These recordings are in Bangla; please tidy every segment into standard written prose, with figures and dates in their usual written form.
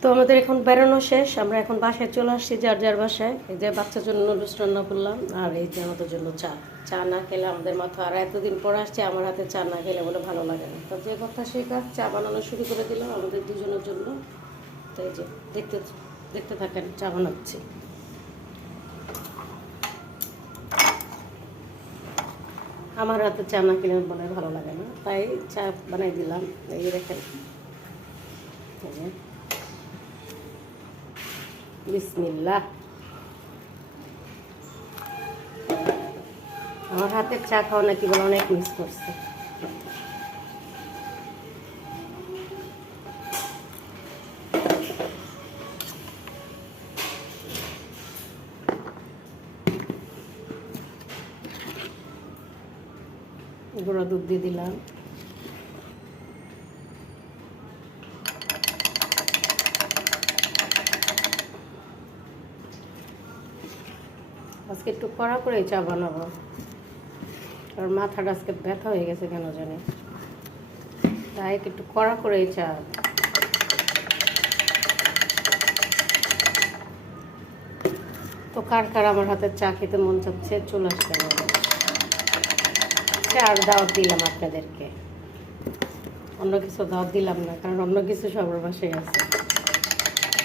তো আমাদের এখন বেরোনো শেষ, আমরা এখন বাসায় চলে আসছি, যার যার বাসায়। এই যে বাচ্চার জন্য নুডলস রান্না করলাম, আর এই যে আমাদের জন্য চা। চা না খেলে আমাদের মাথা, আর এতদিন পর আসছে, আমার হাতে চা না খেলে বলে ভালো লাগে না। তো যে কথা সেই কাজ, চা বানানো শুরু করে দিলাম আমাদের দুজনের জন্য। তো এই যে দেখতে দেখতে থাকেন, চা বানাচ্ছি। আমার হাতে চা না খেলে বলে ভালো লাগে না, তাই চা বানাই দিলাম। এই দেখেন, বিসমিল্লাহ। আমার হাতের চা খাওয়া নাকি বলে অনেক মিস করছে। গুঁড়ো দুধ দিয়ে দিলাম। আজকে একটু কড়া করে চা বানাবো, কারণ মাথাটা আজকে ব্যথা হয়ে গেছে কেন জানি, তাই একটু কড়া করে চা। তো কার কার আমার হাতের চা খেতে মন চাচ্ছে চলে আসতে হবে। চার দাওয়াত দিলাম আপনাদেরকে, অন্য কিছু দাওয়াত দিলাম না, কারণ অন্য কিছু সবার বাসায় আছে।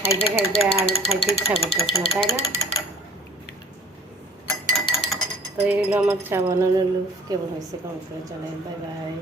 খাইতে খাইতে আর খাইতে ইচ্ছা করতেছে না, তাই না? তো এই হলো আমার চা বানানোর লুক। কেমন হয়েছে কমেন্ট করে জানাই। Bye bye.